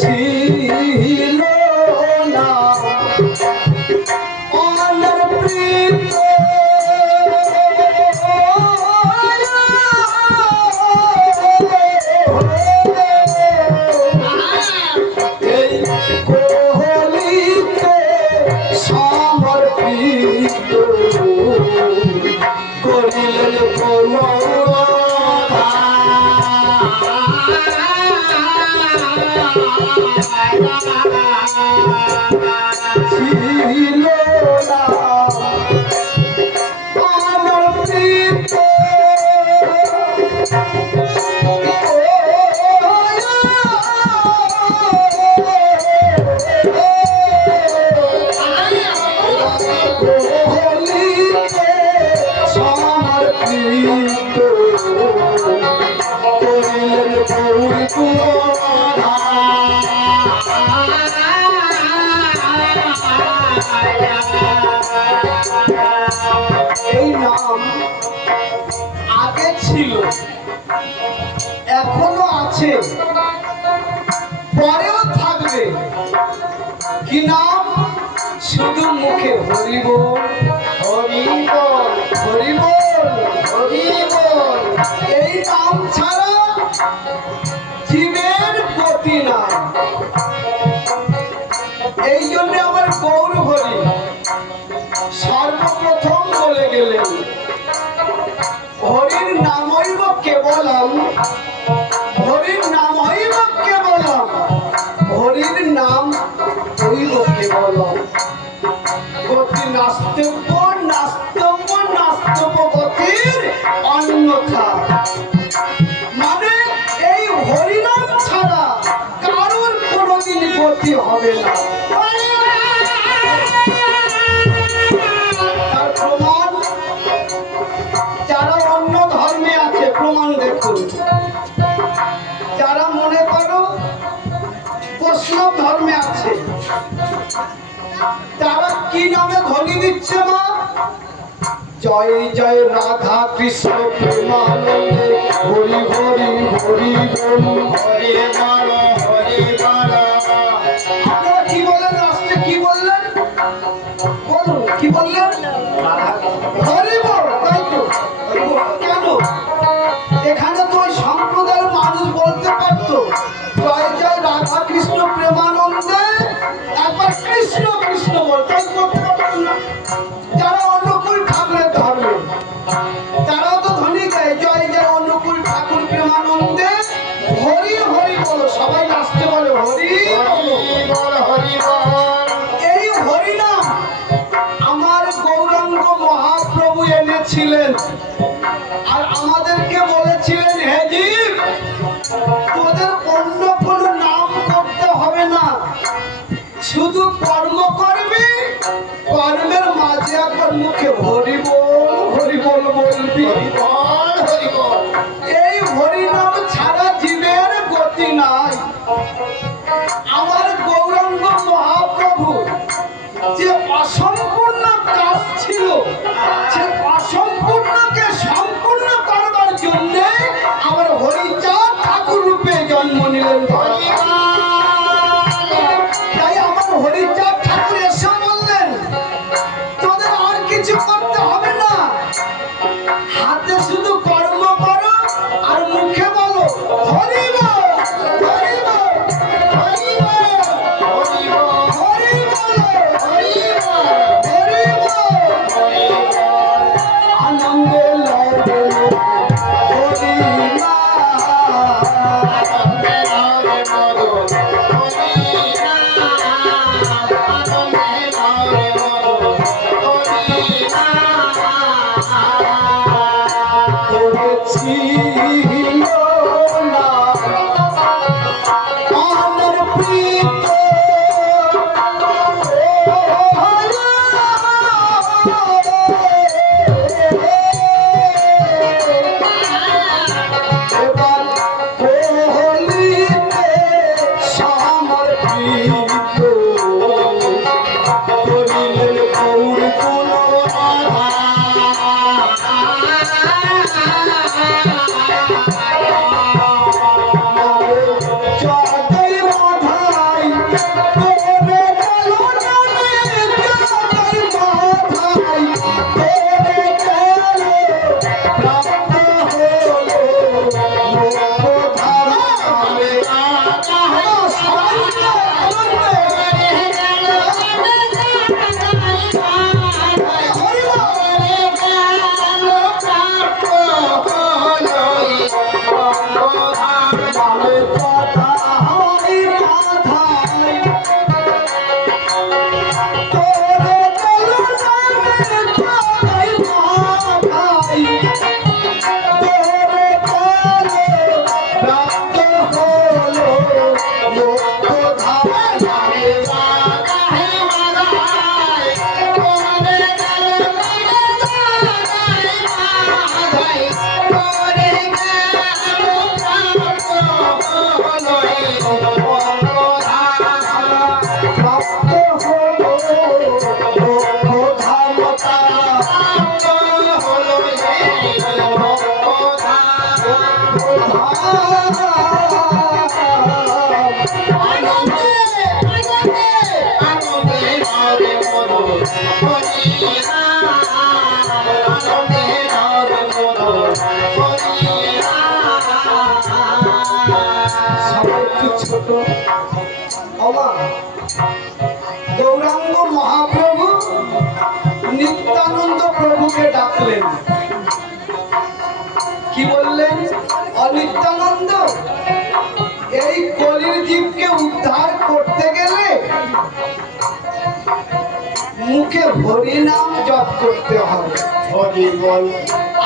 ছিল না অনার প্রীত এই কোহলিতে সমর্পিত করিলেন ছিল না আমার প্রীত কোহলিতে সমর্পিত করিলেন এই নাম আগে ছিল, এখনো আছে, পরেও থাকবে। কি নাম? শুধু মুখে হরি বল হরি বল হরি বল হরি বল। এই নাম ছাড়া জীবের গতি নাই। এই জন্য আমার গৌর হরি সর্বপ্রথম বলে গেলেন হরির নামৈব কেবলম, হরির নামৈব কেবলম, হরির নাম হইব কেবলম। গতি নাস্তব্য নাস্তব্য নাস্তব্য গতির অন্যথা। মানে এই হরিনাম ছাড়া কারোর কোনোদিন গতি হবে না। তার প্রমাণ যারা অন্য ধর্মে আছে, প্রমাণ দেখুন। যারা মনে করো বৈষ্ণব ধর্মে আছে, তারা কি নামে ধ্বনি দিচ্ছে? মা জয় জয় রাধা কৃষ্ণ প্রেমানন্দে হরি হরি হরি বল হরে বল হরে বল। আপনারা কি বলেন? লাস্টে কি বললেন? বলুন কি বললেন? হরি বল। তাই তো। কেন? এখানে তো ওই সম্প্রদায়ের মানুষ বলতে পারতো জয় জয় রাধা কৃষ্ণ প্রেমানন্দে, একবার কৃষ্ণ কৃষ্ণ বল, তাই করতে পারতো না। যারা অনুকূল ঠাকুরের ধর্মে, তারাও তো ধ্বনি দেয় জয় জয় অনুকূল ঠাকুর প্রেমানন্দে হরি হরি বলো। সবাই লাস্টে বলে হরি বল হরি বল। এই হরি নাম আমার গৌরাঙ্গ মহাপ্রভু এনেছিলেন, আর আমাদেরকে বলেছিলেন হে জীব, তোদের অন্য কোনো নাম করতে হবে না, শুধু কর্ম করবি, কর্মের মাঝে একবার মুখে হরি বল বলবি। এই হরি নাম ছাড়া জীবের গতি নাই। আমার গৌরাঙ্গ মহাপ্রভু যে অসম্পূর্ণ কাজ ছিল, সে অসম্পূর্ণকে সম্পূর্ণ করবার জন্য আমার হরিচাঁদ ঠাকুর রূপে জন্ম নিলেন। তাই আমার হরিচাঁদ ঠাকুর এসে বললেন তোদের আর কিছু করতে হবে না, হাতে শুধু কর্ম করো আর মুখে বলো হরি বল হরি বল হরি বল হরি বল হরি বল হরি বল হরি বল হরি বল। আনন্দে লাগে হরি মা, আনন্দে লাগে মধু হরি মা, আনন্দে লাগে মধু হরি মা। ছিল না অনার প্রীত এবার কোহলিতে সমর্পিত করিলেন গৌর জয় ছোট অমা গৌরাঙ্গ মহাপ্রভু নিত্যানন্দ প্রভুকে ডাকলেন। কি বললেন? অনিত্যানন্দ, এই কলির জীবকে উদ্ধার করতে গেলে মুখে হরিনাম জপ করতে হবে। হরি বল।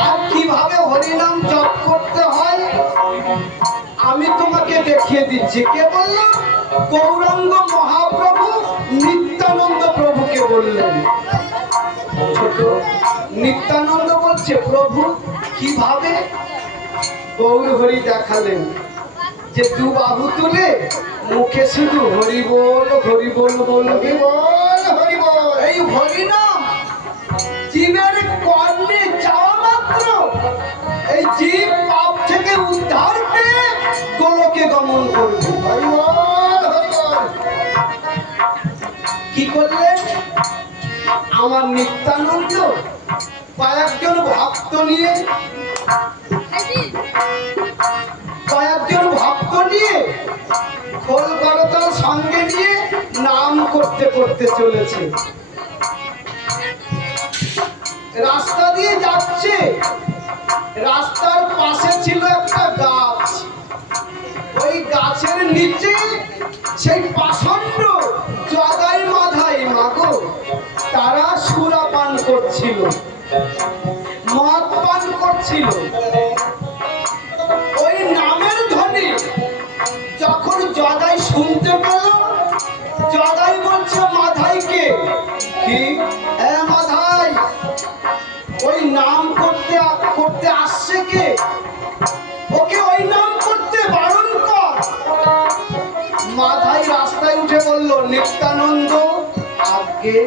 আর কিভাবে হরিনাম জপ করতে হয় আমি তোমাকে দেখিয়ে দিচ্ছি। কে বলল? গৌরাঙ্গ মহাপ্রভু নিত্যানন্দ প্রভুকে বললেন। ছোট নিত্যানন্দ বলছে, প্রভু কিভাবে? গৌর হরি দেখালেন যে দু বাহু তুলে মুখে শুধু হরি বল হরি বল বলবি, বল হরি বল। এই হরিনাম জীবের কর্ণে যাওয়া মাত্র এই জীব পাপ থেকে উদ্ধার পেয়ে গোলকে গমন করবে। হরি বল হরি বল। কি করলেন? আমার নিত্যানন্দ কয়েকজন ভক্ত নিয়ে খোল করতাল সঙ্গে নিয়ে নাম করতে করতে চলেছে। রাস্তা দিয়ে যাচ্ছে, রাস্তার পাশে ছিল একটা গাছ। ওই গাছের নিচে সেই পাষণ্ড জগাই মাধাই মাগো তারা সুরাপান করছিল, মদ পান করছিল। ওই নামের ধ্বনি যখন জগাই শুনতে পেল, জগাই বলছে মাধাইকে, কি মাধাই ওই নাম করতে করতে আসছে কে? ওকে ওই নাম করতে বারণ কর। মাধাই রাস্তায় উঠে বলল, নিত্যানন্দ আগে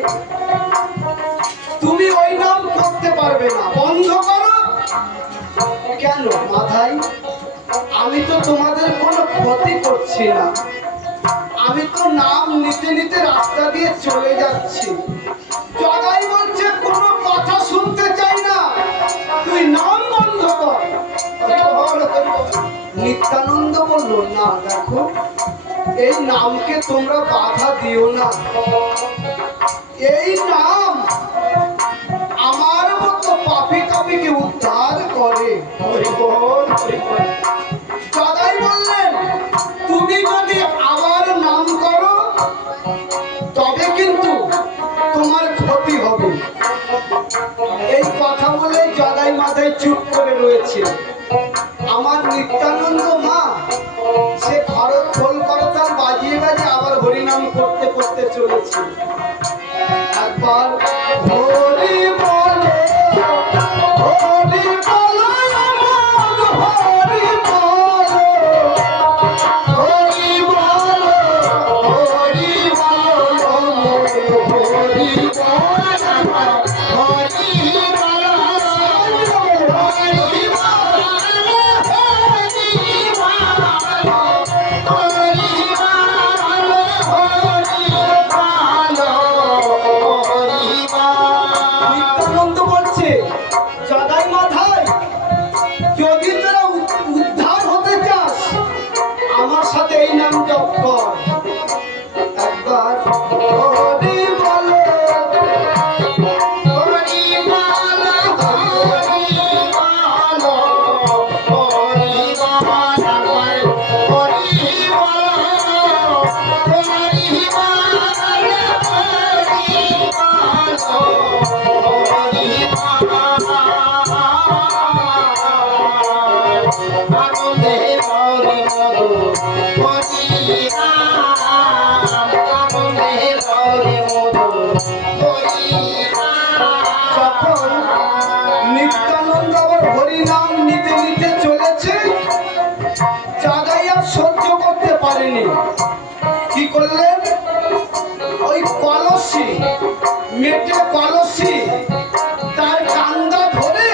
তুমি ওই নাম করতে পারবে না, বন্ধ করো। কেন মাধাই? আমি তো তোমাদের কোনো ক্ষতি করছি না, আমি তো নাম নিতে নিতে রাস্তা দিয়ে চলে যাচ্ছি। জগাই বলছে কোনো কথা শুনতে চাই না, তুই নাম বন্ধ কর। নিত্যানন্দ বলল, না দেখো এই নামকে তোমরা বাধা দিও না, এই নাম আমার মতো পাপী কাপীকে উদ্ধার করে। জগাই বললেন, তুমি যদি আবার নাম করো তবে কিন্তু তোমার ক্ষতি হবে। এই কথা বলে জগাই মাথায় চুপ করে রয়েছে। আমার নিত্যানন্দ মা সে খোল করতাল বাজিয়ে বাজিয়ে আবার হরিনাম করতে করতে চলেছে। একবার হরি বল হরি বল হরি বল হরি বল হরি বল হরি নিত্যানন্দ বলছে, জগাই মাধাই যদি তোরা উদ্ধার হতে চাস আমার সাথে এই নাম জপ কর। একবার হরি বল হরি বল হরি বল হরি বল হরি বল হরি বল হয়নি। কি করলেন? ওই কলসি, মেটে কলসি, তার কান্দা ধরে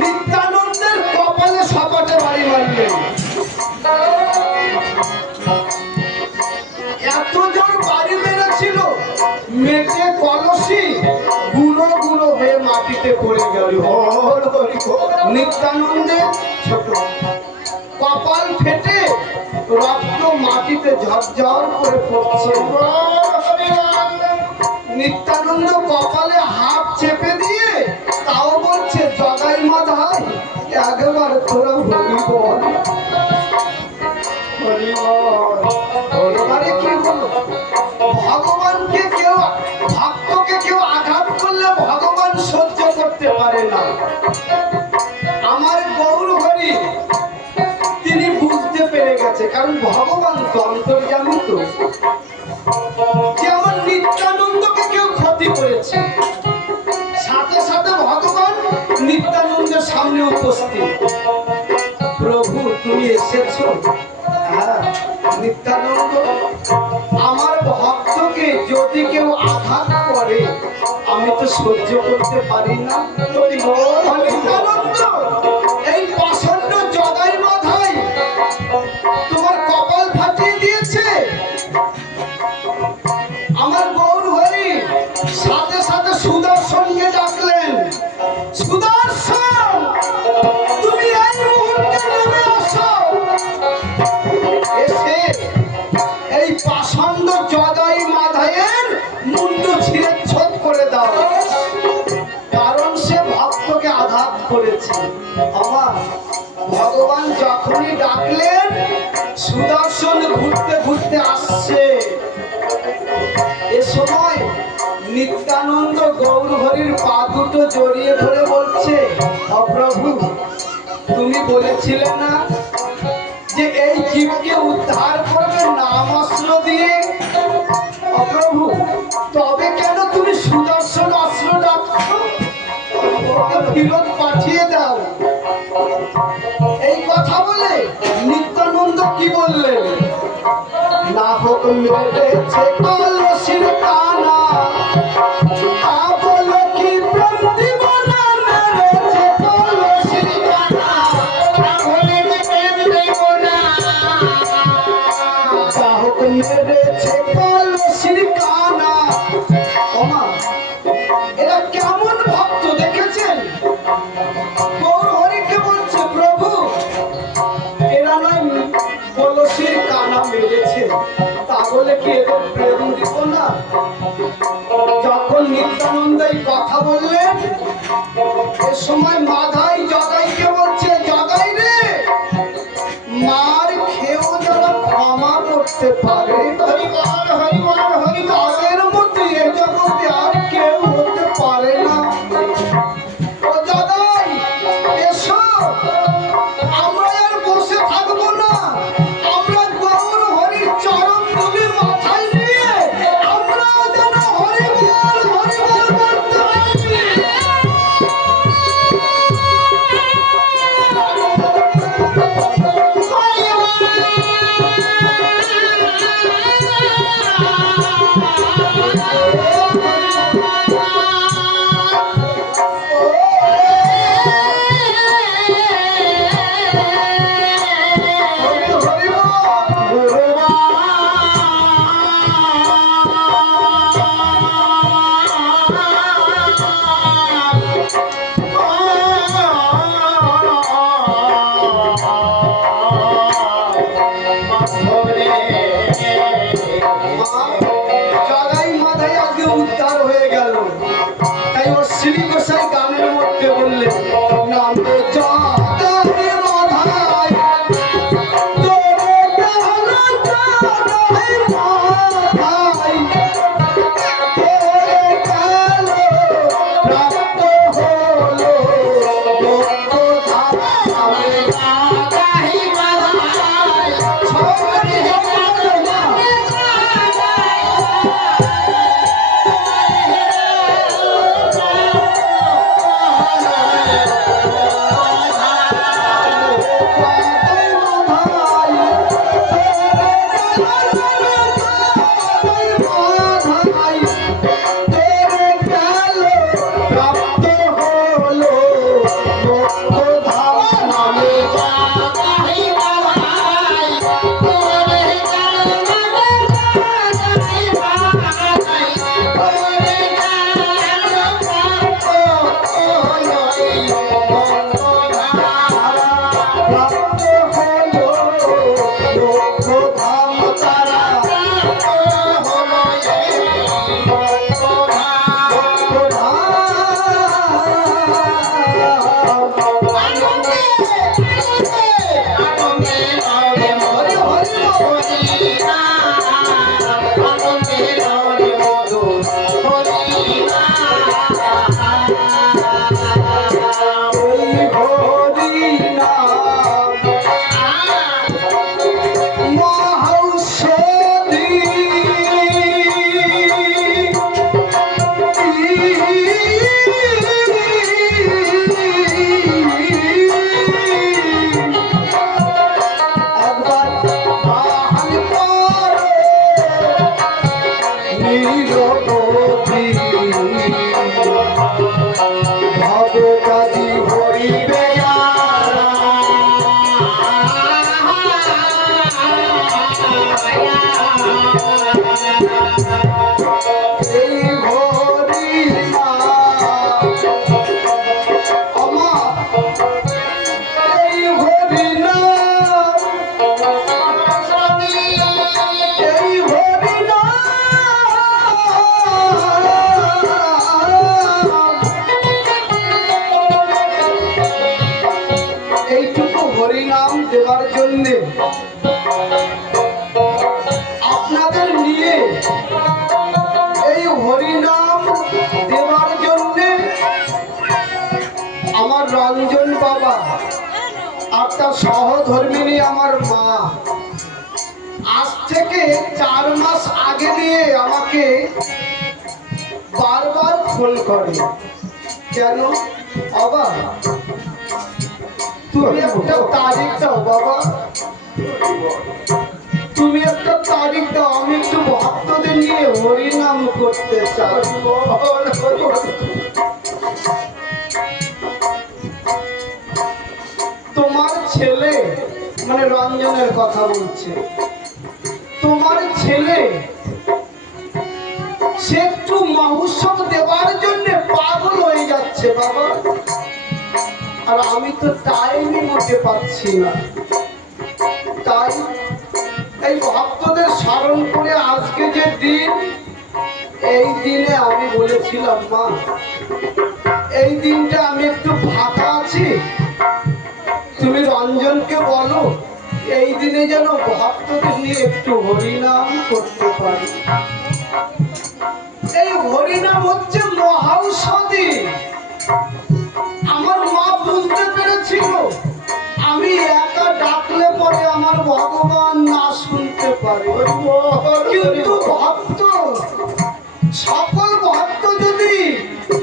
নিত্যানন্দের কপালে সপাটে বাড়ি মারলেন। এত জোর বাড়ি মেরেছিল, মেটে কলসি গুঁড়ো গুঁড়ো হয়ে মাটিতে পড়ে গেল। নিত্যানন্দের ছোট কপাল ফেটে রক্ত মাটিতে ঝরঝর করে পড়ছে। নিত্যানন্দ কপালে হাত চেপে দিয়ে তাও বলছে, জগাই মাধাই একবার তোরা হরি বল, হরি বল। এবারে কি হলো? ভগবানকে কেউ, ভক্তকে কেউ আঘাত করলে ভগবান সহ্য করতে পারে না। আমার গৌর হরি তিনি বুঝতে পেরে গেছে, কারণ ভগবান তো অন্তর্যামী, তো যে আমার নিত্যানন্দকে কেউ ক্ষতি করেছে, সাথে সাথে ভগবান নিত্যানন্দের সামনে উপস্থিত। প্রভু তুমি এসেছো? হ্যাঁ। নিত্যানন্দ, আমার ভক্তকে যদি কেউ আঘাত করে আমি তো সহ্য করতে পারি না। নিত্যানন্দ, এই প্রচন্ড জগাই মাথায় তোমার কপাল ফাটিয়ে দিয়েছে। আমার গৌর হরি সাথে সাথে সুদর্শনকে ডাকলেন, সুদর্শন তুমি এই মুহূর্তে নেমে আসো, এসে এই পাষণ্ড জগাই মাধায়ের মুন্ডু ছিঁড়েচ্ছদ করে দাও, কারণ সে ভক্তকে আঘাত করেছে। আমার ভগবান যখনই ডাকলেন, সুদর্শন ঘুরতে ঘুরতে আসছে। এ সময় নিত্যানন্দ গৌর হরির পা দুটো জড়িয়ে ধরে বলছে, অপ্রভু তুমি বলেছিলে না যে এই জীবকে উদ্ধার করবে নাম অস্ত্র দিয়ে? অপ্রভু তবে কেন তুমি সুদর্শন অস্ত্র ডাকছো? ওকে ফিরত পাঠিয়ে দাও। এই কথা বলে নিত্যানন্দ কি বললেন? না হোক মেরেছে কলসির কানা, তা বলে কি প্রেম দিব না? মেরেছে কলসির কানা, তা বলে কি প্রেম দিব না? তা হোক মেরেছে কলসির কানা। ওমা, এরা কেমন ভক্ত দেখেছেন? গৌর হরিকে বলছে, প্রভু এরা নয় কলসির কানা মেরেছে, তা বলে কি এদের প্রেম দিব না? যখন নিত্যানন্দ এই কথা বললেন, এ সময় মাধাই জগাইকে বলছে, জগাই রে, মার খেয়েও যারা ক্ষমা করতে পারে তাদের মধ্যে এ জগতে আর কেউ হতে পারে না। ও জগাই এসো, আমরা আর বসে থাকবো না, আমরা গৌর হরির চরণ ধুলি মাথায় নিয়ে আমরা যেন হরি বল বলতে পারি। জগাই মাথায় আজকে উদ্ধার হয়ে গেল। তাই ওর শ্রী গোসাই গানের মধ্যে বললেন, নামে জগাই মাথায় তোরে গেল জগাই মাথায়, তোরে গেল প্রাপ্ত হলো লোকধারা। নামে জগাই মাথায় ছড়ি নিরবধি ভবকাদি হরিবে এই হরি এই হরি না এই হরি না এইটুকু হরিনাম দেওয়ার জন্যে আপনাদের নিয়ে এই হরিনাম দেওয়ার জন্যে আমার রঞ্জন বাবা আর তার সহধর্মিনী আমার মা আজ থেকে 4 মাস আগে দিয়ে আমাকে বারবার ফোন করে। কেন বাবা? তুমি একটা তারিখ দাও বাবা, তুমি একটা তারিখ দাও, আমি একটু ভক্তদের নিয়ে হরিনাম করতে চাই। তোমার ছেলে, মানে রঞ্জনের কথা বলছে, তোমার ছেলে সে একটু মহোৎসব দেওয়ার জন্য পাগল হয়ে যাচ্ছে বাবা, আর আমি তো টাইমই মোটে পাচ্ছি না। তাই এই ভক্তদের স্মরণ করে আজকে যে দিন, এই দিনে আমি বলেছিলাম মা এই দিনটা আমি একটু ফাঁকা আছি, তুমি রঞ্জনকে বলো এই দিনে যেন ভক্তদের নিয়ে একটু হরিনাম করতে পারি। এই হরিনাম হচ্ছে মহাঔষধি। আমার মা বুঝতে পেরেছিল আমি একা ডাকলে পরে আমার ভগবান না শুনতে পারে, কিন্তু ভক্ত, সকল ভক্ত যদি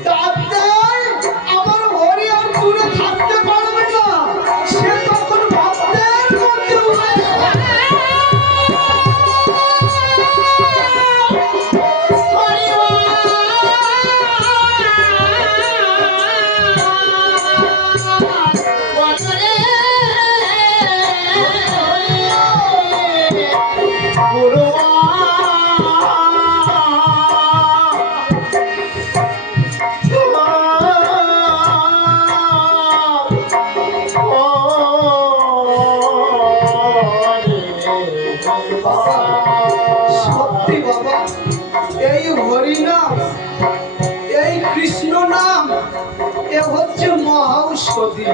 ডাক দেয় আমার হরি আর দূরে থাকতে পারবে না, সে তখন ভক্তের মধ্যে উঠে যাবে। সত্যি বাবা, এই হরিনাম, এই কৃষ্ণ নাম, এ হচ্ছে মহাঔষধি।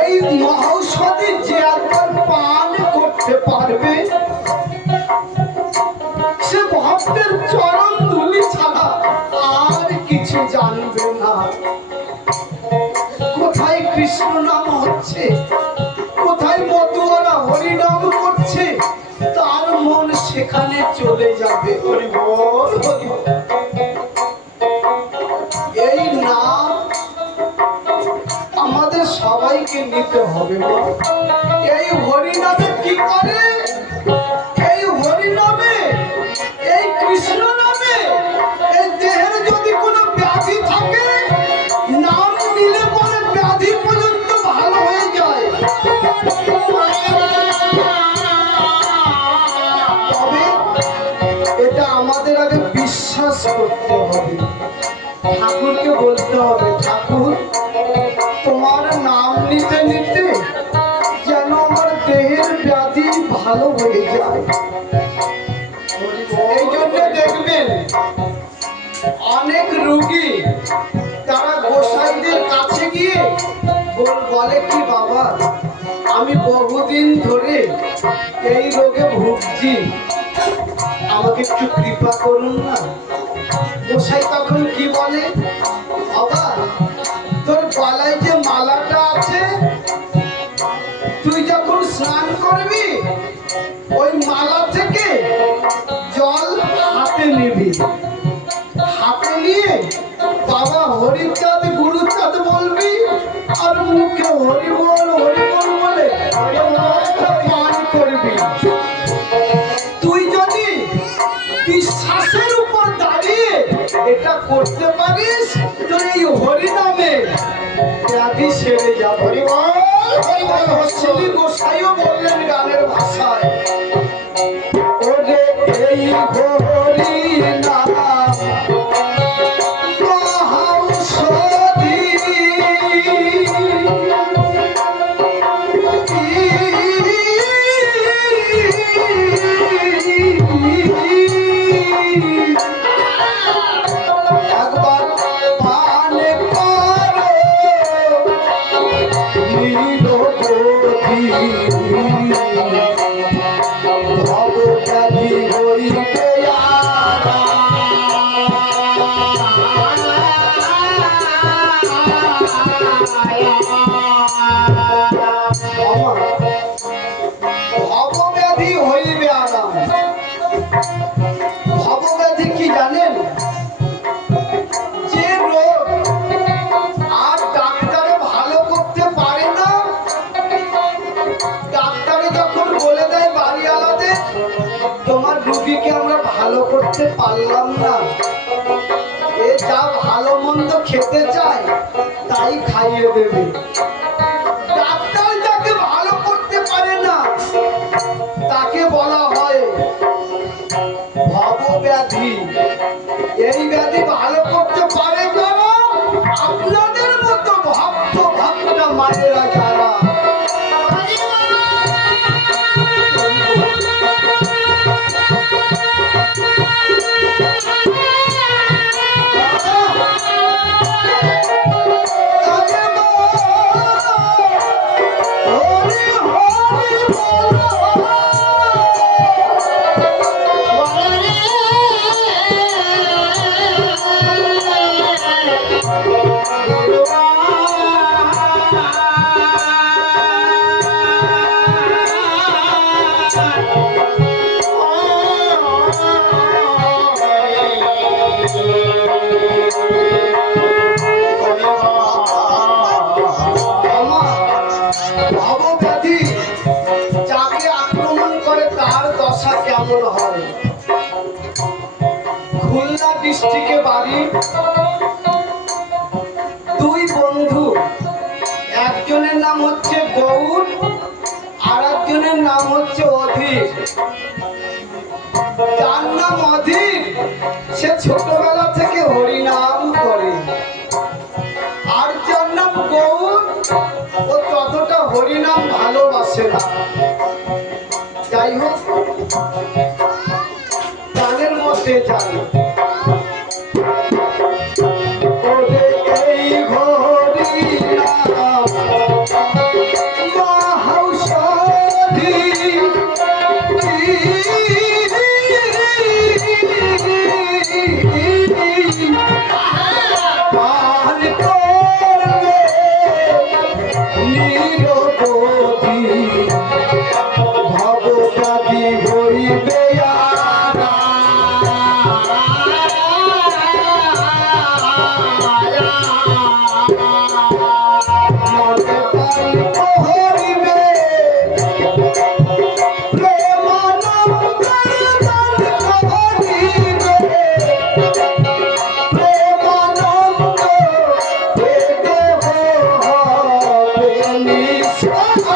এই মহাঔষধি যে একবার পান করতে পারবে সে ভক্তের চরণ ধুলি ছাড়া আর কিছু জানবে না। কোথায় কৃষ্ণ নাম হচ্ছে, কোথায় মতুয়ারা হরিনাম করছে, তার মন সেখানে চলে যাবে। হরি বল, হরি বল। এই নাম আমাদের সবাইকে নিতে হবে। এই হরিনামে কি করে? এই হরিনামে, এই কৃষ্ণ নামে এই দেহের যদি কোনো ব্যাধি থাকে, নাম নিলে পরে ব্যাধি পর্যন্ত ভালো হয়ে যায়। তবে এটা আমাদের আগে বিশ্বাস করতে হবে, ঠাকুরকে বলতে হবে ঠাকুর তোমার নাম নিতে নিতে যেন আমার দেহের ব্যাধি ভালো হয়ে যায়। এই জন্য দেখবেন অনেক রোগী তারা গোসাইদের কাছে গিয়ে বলে কি বাবা আমি বহুদিন ধরে এই রোগে ভুগছি, আমাকে একটু কৃপা করুন না। গোসাই তখন কি বলে, বাবা তোর গলায় যে মালাটা আছে তুই যখন স্নান করবি ওই মালা থেকে জল হাতে নিবি, হাতে নিয়ে বাবা হরিচাঁদ গুরুচাঁদ বলবি আর মুখে হরি বল বলে পান করবি। তুই যদি বিশ্বাস করতে পারিস তো এই হরিনামে ব্যাধি সেরে যাবে। শ্রী গোসাইও বললেন গানের ভাষায়, ওরে এই হরিনাম মহাঔষধি, একবার পান করো নিরবধি, ভবব্যাধি হইবে ভবব্যাধি হইবে আরাম। ভবব্যাধি কি জানেন? যে রোগ আর ডাক্তারে ভালো করতে পারে না, ডাক্তারে যখন বলে দেয় বাড়িওয়ালাদের তোমার রুগীকে আমরা ভালো করতে পারলাম না, এ যা ভালো মন্দ খেতে চায় তাই খাইয়ে দেবে। ডাক্তার যাকে ভালো করতে পারে না তাকে বলা হয় ভবব্যাধি। এই ব্যাধি ভালো করতে পারে কারা? আপনাদের মতো ভক্ত ভক্তা মায়েরা যারা। ভবব্যাধি যাকে আক্রমণ করে তার দশা কেমন হয়? খুলনা ডিস্ট্রিক্টে বাড়ি, দুই বন্ধু, একজনের নাম হচ্ছে গৌর আর একজনের নাম হচ্ছে অধীর। যার নাম অধীর সে ছোটবেলা থেকে হরিনাম করে, আর যার নাম গৌর ও ততটা হরিনাম ভালোবাসে না। যাই হোক, গানের মধ্যে যাই, ওরে এই হরিনাম মহাঔষধি, পান করলে নিরবধি, ভবব্যাধি হইবে মনে পাই হরিবে প্রেমানন্দ গান করিবে, প্রেমানন্দ বেদে হবে নিঃশ্বাস।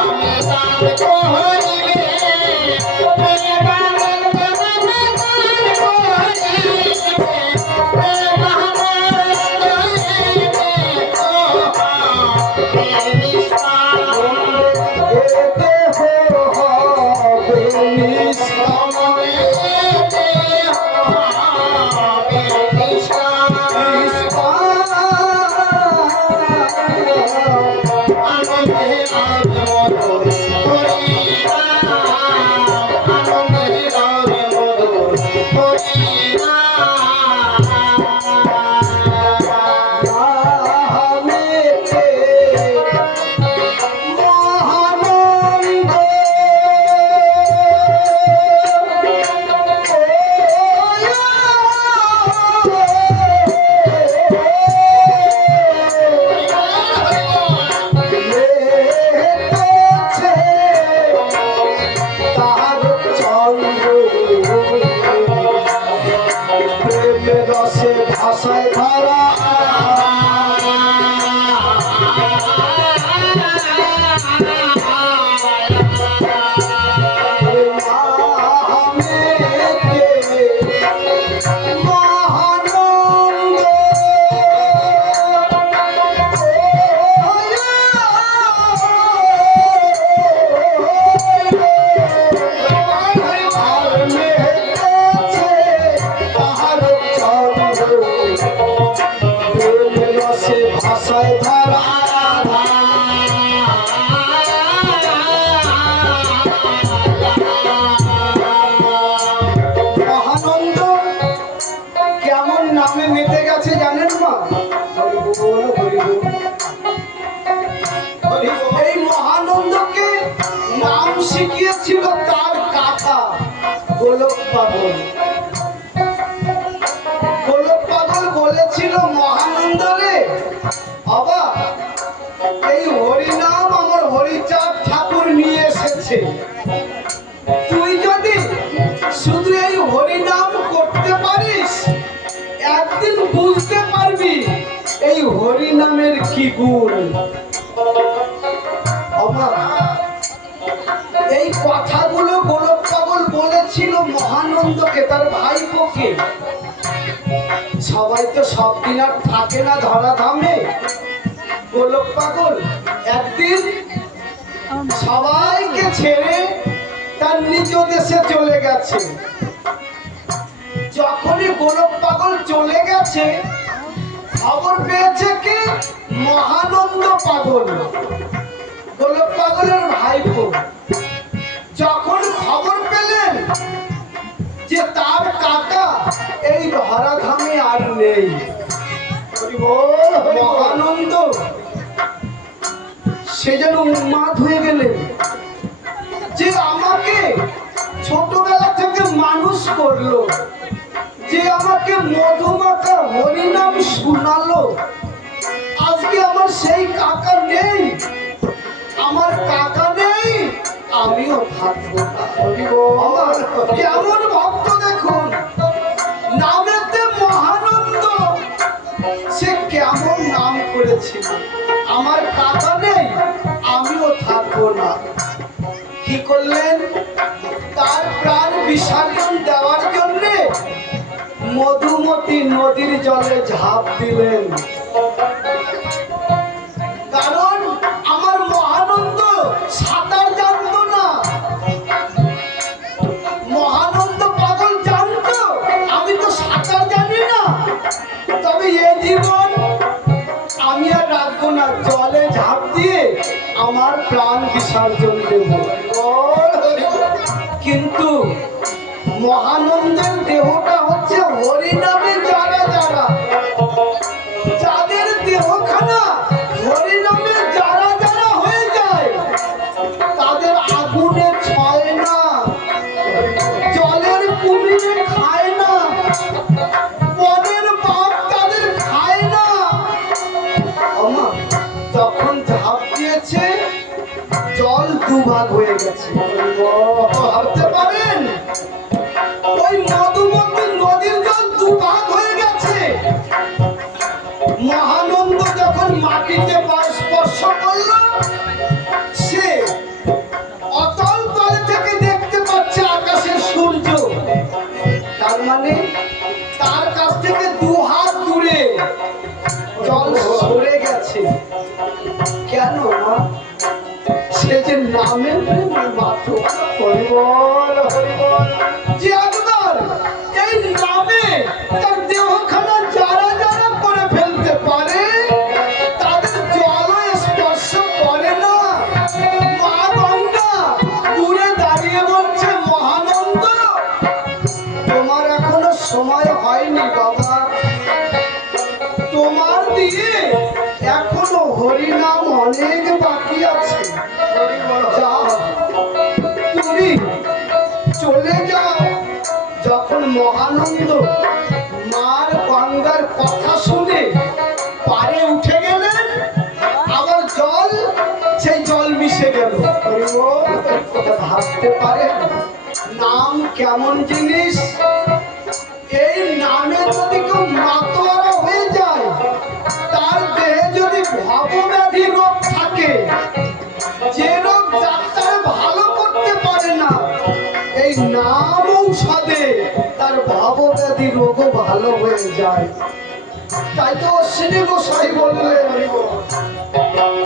গিয়েছিল তার কাকা গোলক পাগল। গোলক পাগল বলেছিল, মহানন্দ রে বাবা, এই হরিনাম আমার হরিচাঁদ ঠাকুর নিয়ে এসেছে, তুই যদি শুধু এই হরিনাম করতে পারিস একদিন বুঝতে পারবি এই হরিনামের কি গুণ। এই কথাগুলো গোলক পাগল বলেছিল মহানন্দকে, তার ভাইপোকে। সবাই তো সব দিন আর থাকে না ধরা ধামে। গোলক পাগল একদিন সবাইকে ছেড়ে তার নিজ দেশে চলে গেছে। যখনই গোলক পাগল চলে গেছে, খবর পেয়েছে কি মহানন্দ পাগল, গোলক পাগলের ভাইপো। যখন খবর পেলেন যে তার কাকা এই ধরাধামে আর নেই, মহানন্দ সে যেন উন্মাদ হয়ে গেলেন যে আমাকে ছোটবেলা থেকে মানুষ করলো, যে আমাকে মধুমাখা হরিনাম শোনালো, আজকে আমার সেই কাকা নেই। আমার কাকা নেই, আমিও থাকবো না। কেমন ভক্ত দেখুন, নামেতে মহানন্দ, সে কেমন নাম করেছিল, আমার কাকা নেই, আমিও থাকবো না। কি করলেন? তার প্রাণ বিসর্জন দেওয়ার জন্য মধুমতি নদীর জলে ঝাঁপ দিলেন। কারণ আমার মহানন্দ সাঁতার জানতো না। মহানন্দ পাগল জানতো আমি তো সাঁতার জানি না, তবে এ জীবন আমি আর রাখবো না, জলে ঝাঁপ দিয়ে আমার প্রাণ বিসর্জন দেব। কিন্তু মহানন্দের দেহটা হচ্ছে হরিনামে যারা যারা, যাদের দেহখানা হরিনামে যারা যারা হয়ে যায়, তাদের আগুনে ছয় না, জলের কুমিরে খায় না, বনের বাপ তাদের খায় না। যখন ঝাঁপ দিয়েছে জল দুভাগ হয়ে গেছে। ভাবতে পারেন ওই মধুমতি নদীর জল দুভাগ হয়ে গেছে। মহানন্দ যখন মাটিতে স্পর্শ করল, সে অতল তলে থেকে দেখতে পাচ্ছে আকাশের সূর্য। তার মানে তার কাছ থেকে দুহাত দূরে জল সরে গেছে। কেন? সে যে নামের মাত্র হরিবল হরিবল, যে একবার এই নামে তার দেহখানা যারা যারা করে ফেলতে পারে, তাদের জল স্পর্শ করে না। মা গঙ্গা দূরে দাঁড়িয়ে বলছে, মহানন্দ তোমার এখনো সময় হয়নি বাবা, তোমার দিয়ে এখনো হরিনাম অনেক বাকি আছে। তুমি চলে যাও। যখন মহানন্দ মার গঙ্গার কথা শুনে পারে উঠে গেলেন, আবার জল সেই জল মিশে গেল। ভাবতে পারে নাম কেমন জিনিস। এই নামে যদি কেউ মাতোয়ারা হয়ে যায়, তার দেহে যদি ভবব্যাধি রোগ থাকে, যে রোগ ডাক্তার ভালো করতে পারে না, এই নাম ঔষধে তার ভবব্যাধি রোগও ভালো হয়ে যায়। তাই তো অশ্বিনী গোসাই বললেন,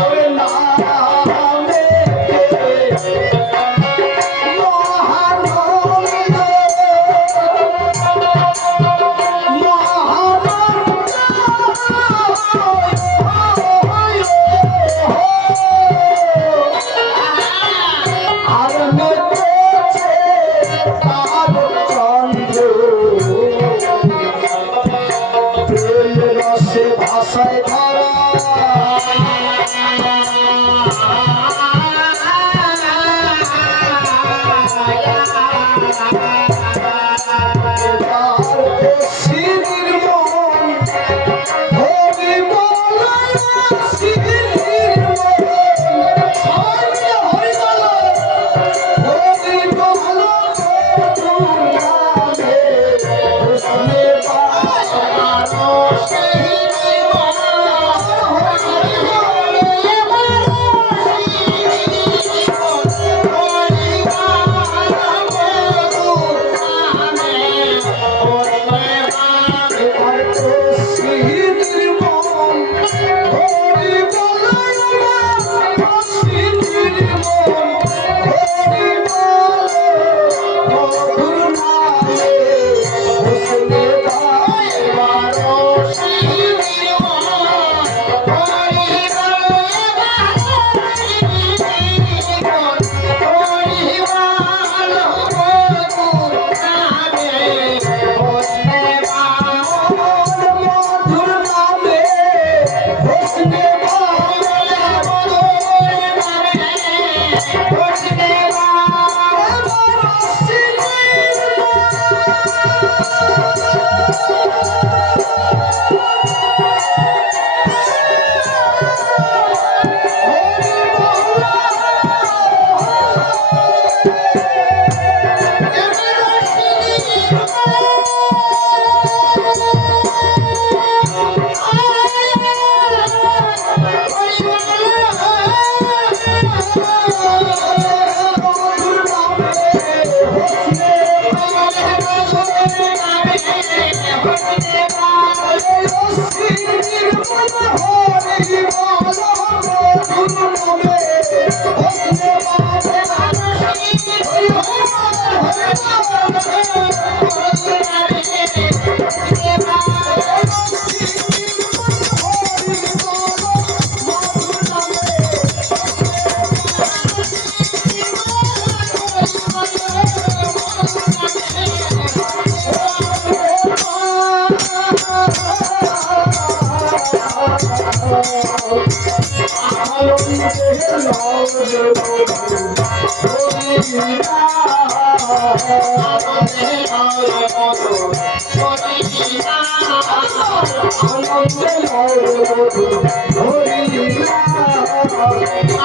ওরে নামে ভাষায় ধরা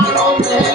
আনন্দে